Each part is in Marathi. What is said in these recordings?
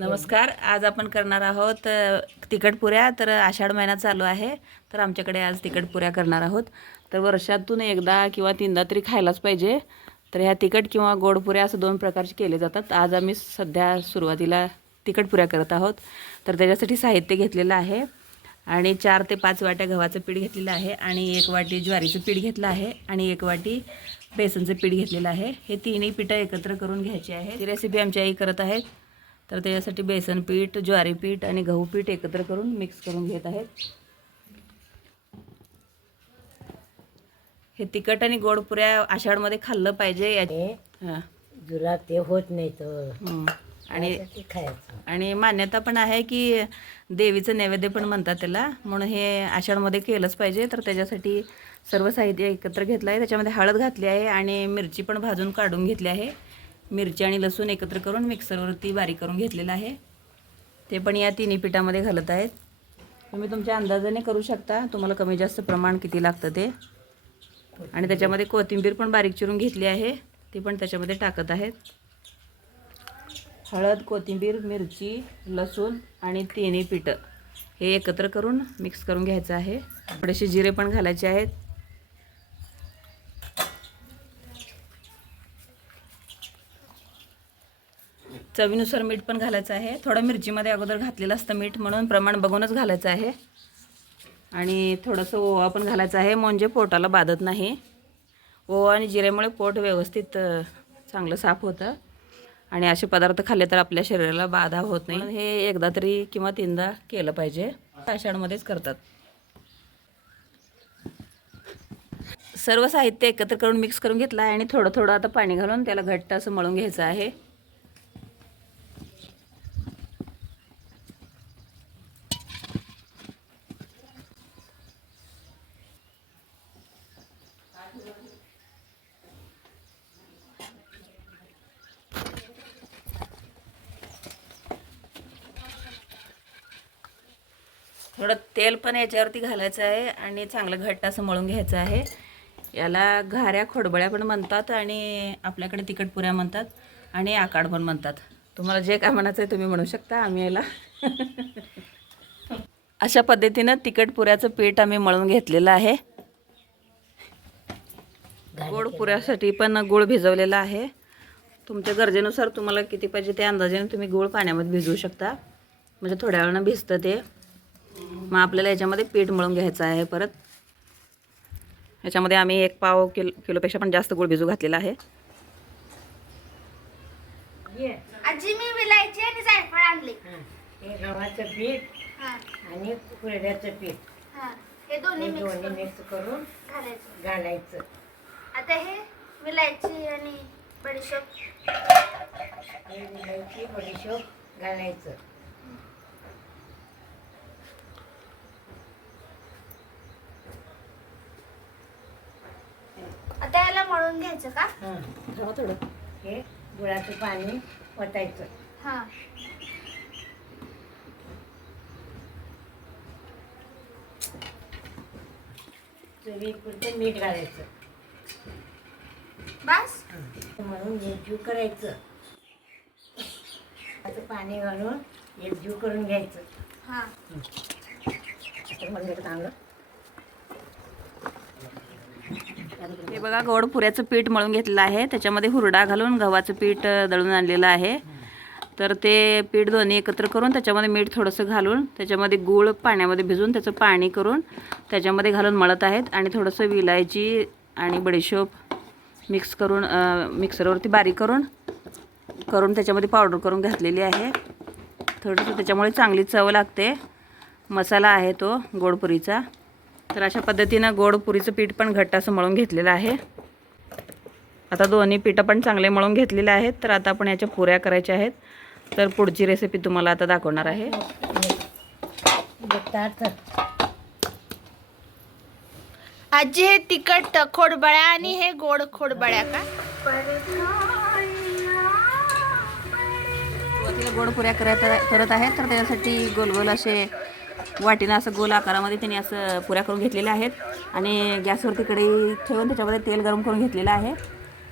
नमस्कार. आज आपण करणार आहोत तिखटपुऱ्या तिखट पुऱ्या. तर आषाढ महिना चालू आहे. तर आमच्याकडे आज तिखट पुऱ्या करणार आहोत. तर वर्षातून एकदा किंवा तीनदा तरी खायलाच पाहिजे. तर ह्या तिखट किंवा गोड पुऱ्या असं दोन प्रकारचे केले जातात. आज आम्ही सध्या सुरुवातीला तिखट पुऱ्या करत आहोत. तर त्याच्यासाठी साहित्य घेतलेलं आहे आणि चार ते पाच वाट्या गव्हाचं पीठ घेतलेलं आहे आणि एक वाटी ज्वारीचं पीठ घेतलं आहे आणि एक वाटी बेसनचं पीठ घेतलेलं आहे. हे तिन्ही पिठं एकत्र करून घ्यायची आहे. ही रेसिपी आमच्या आई करत आहेत तर त्याच्यासाठी बेसन पीठ ज्वारी पीठ आणि गहू पीठ एकत्र करून मिक्स करून घेत आहेत. हे तिखट आणि गोड पुऱ्या आषाढमध्ये खाल्लं पाहिजे. या हे हां. तुला ते होत नाही तर. आणि खायचं. आणि मान्यता पण आहे की देवीचं नैवेद्य पण म्हणतात त्याला. म्हणून हे आषाढमध्ये केलंच पाहिजे. तर त्याच्यासाठी सर्व साहित्य एकत्र घेतलं आहे. त्याच्यामध्ये हळद घातली आहे आणि मिरची पण भाजून काढून घेतली आहे. मिरची आणि लसूण एकत्र करून मिक्सरवरती बारीक करून घेतलेलं आहे. ते पण या तिन्ही पिठामध्ये घालत आहेत. तुम्ही तुमच्या अंदाजाने करू शकता तुम्हाला कमी जास्त प्रमाण किती लागतं ते. आणि त्याच्यामध्ये कोथिंबीर पण बारीक चिरून घेतली आहे ती पण त्याच्यामध्ये टाकत आहेत. हळद कोथिंबीर मिरची लसूण आणि तिन्ही पिठं हे एकत्र करून मिक्स करून घ्यायचं आहे. थोडेसे जिरे पण घालायचे आहेत. चवीनुसार मीठ पण घालायचं आहे. थोडं मिरचीमध्ये अगोदर घातलेलं असतं मीठ म्हणून प्रमाण बघूनच घालायचं आहे. आणि थोडंसं ओवा पण घालायचं आहे. म्हणजे पोटाला बाधत नाही. ओवा आणि जिऱ्यामुळे पोट व्यवस्थित चांगलं साफ होतं. आणि असे पदार्थ खाल्ले तर आपल्या शरीराला बाधा होत नाही. हे एकदा तरी किंवा तीनदा केलं पाहिजे. आषाढमध्येच करतात. सर्व साहित्य एकत्र करून मिक्स करून घेतलं आहे आणि थोडं थोडं आता पाणी घालून त्याला घट्ट असं मळून घ्यायचं आहे. थोडं तेल पण याच्यावरती घालायचं आहे आणि चांगलं घट्ट असं मळून घ्यायचं आहे. याला घाऱ्या खोडबळ्या पण म्हणतात आणि आपल्याकडे तिखट पुऱ्या म्हणतात आणि आकाड पण म्हणतात. तुम्हाला जे काय म्हणायचं आहे तुम्ही म्हणू शकता आम्ही याला अशा पद्धतीनं तिखट पुऱ्याचं पीठ आम्ही मळून घेतलेलं आहे. गोड पुऱ्यासाठी पण गुळ भिजवलेला आहे. तुमच्या गरजेनुसार तुम्हाला किती पाहिजे त्या अंदाजाने तुम्ही गुळ पाण्यामध्ये भिजवू शकता. म्हणजे थोड्या वेळानं भिजतं ते. मग आपल्याला याच्यामध्ये पीठ मळून घ्यायचं आहे परत. याच्यामध्ये आम्ही एक पाव किलो किलोपेक्षा पण जास्त गुळ भिजू घातलेला आहे. ये आजी मी विलायची आणि जायफळ आणली. हा. गव्हाचं पीठ हा. आणि कुरड्याचं पीठ. हा हे दोन्ही मिक्स दोन्ही करून मिक्स करून घालायचं. घालायचं. आता हे विलायची आणि बडीशोप. हे विलायची बडीशोप घालायचं आता याला मळून घ्यायचं का? हां थोडं हे गुळाचं पाणी ओतायचं. हा. चवीपुरतं मीठ घालायचं. बस. म्हणून एकजीव करायचं. पाणी घालून एकजीव करून घ्यायचं. हा. चांगलं. हे बघा गोड पुऱ्याचं पीठ मळून घेतलेलं आहे. त्याच्यामध्ये हुरडा घालून गव्हाचं पीठ दळून आणलेलं आहे. तर ते पीठ दोन्ही एकत्र करून त्याच्यामध्ये मीठ थोडंसं घालून त्याच्यामध्ये गूळ पाण्यामध्ये भिजून त्याचं पाणी करून त्याच्यामध्ये घालून मळत आहेत. आणि थोडंसं विलायची आणि बडीशोप मिक्स करून मिक्सरवरती बारीक करून करून त्याच्यामध्ये पावडर करून घातलेली आहे. थोडंसं त्याच्यामुळे चांगली चव लागते. मसाला आहे तो गोडपुरीचा तर अशा पद्धतीनं गोडपुरीचं पीठ पण घट्ट असं मळून घेतलेलं आहे. आता दोन्ही पिठं पण चांगले मळून घेतलेले आहेत. तर आता आपण याच्या पुऱ्या करायच्या आहेत. तर पुढची रेसिपी तुम्हाला आता दाखवणार आहे. आजी हे तिखट खोडबळ्या आणि हे गोड खोडबळ्या का? गोड पुऱ्या करत करत आहे. तर त्याच्यासाठी गोल गोल असे वाटीनं असं गोल आकारामध्ये त्यांनी असं पुऱ्या करून घेतलेल्या आहेत. आणि गॅसवरती कढई ठेवून त्याच्यामध्ये तेल गरम करून घेतलेलं आहे.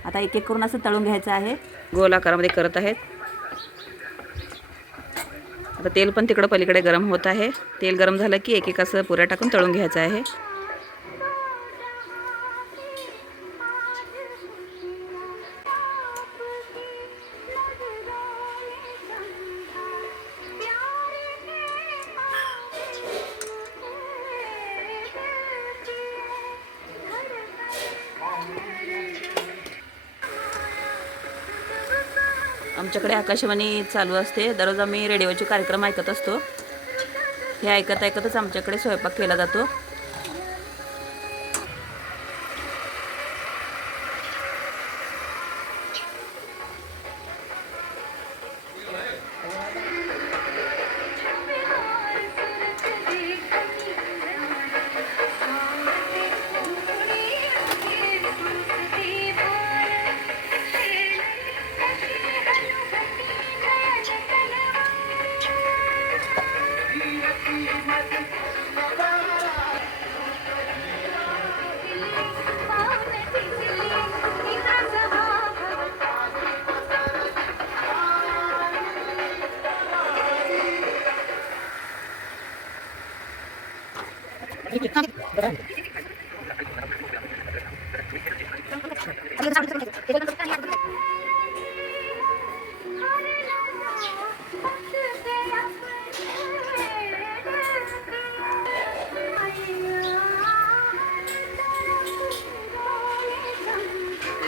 आता एक एक करून असं तळून घ्यायचं आहे. गोल आकारामध्ये करत आहेत. आता तेल पण तिकडं पलीकडे गरम होत आहे. तेल गरम झालं की एक एक असं पुऱ्या टाकून तळून घ्यायचं आहे. आमच्याकडे आकाशवाणी चालू असते. दररोज आम्ही रेडिओचे कार्यक्रम ऐकत असतो. हे ऐकत ऐकतच आमच्याकडे स्वयंपाक केला जातो.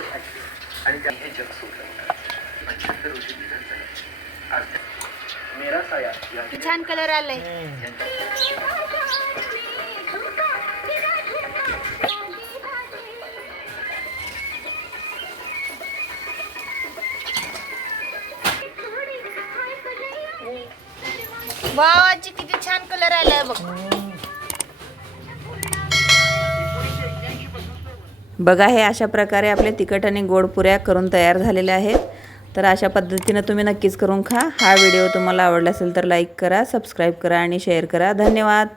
हे जग सोडलं पंच्याहत्तर रोजी निधन झालं आज मेरा साया या छान कलर आलाय. वाव किती छान कलर आलाय बघ. बघा हे अशा प्रकारे आपले तिखट आणि गोड पुऱ्या करून तयार झालेल्या आहेत. तर अशा पद्धतीनं तुम्ही नक्कीच करून खा. हा व्हिडिओ तुम्हाला आवडला असेल तर लाईक करा सबस्क्राईब करा आणि शेअर करा. धन्यवाद!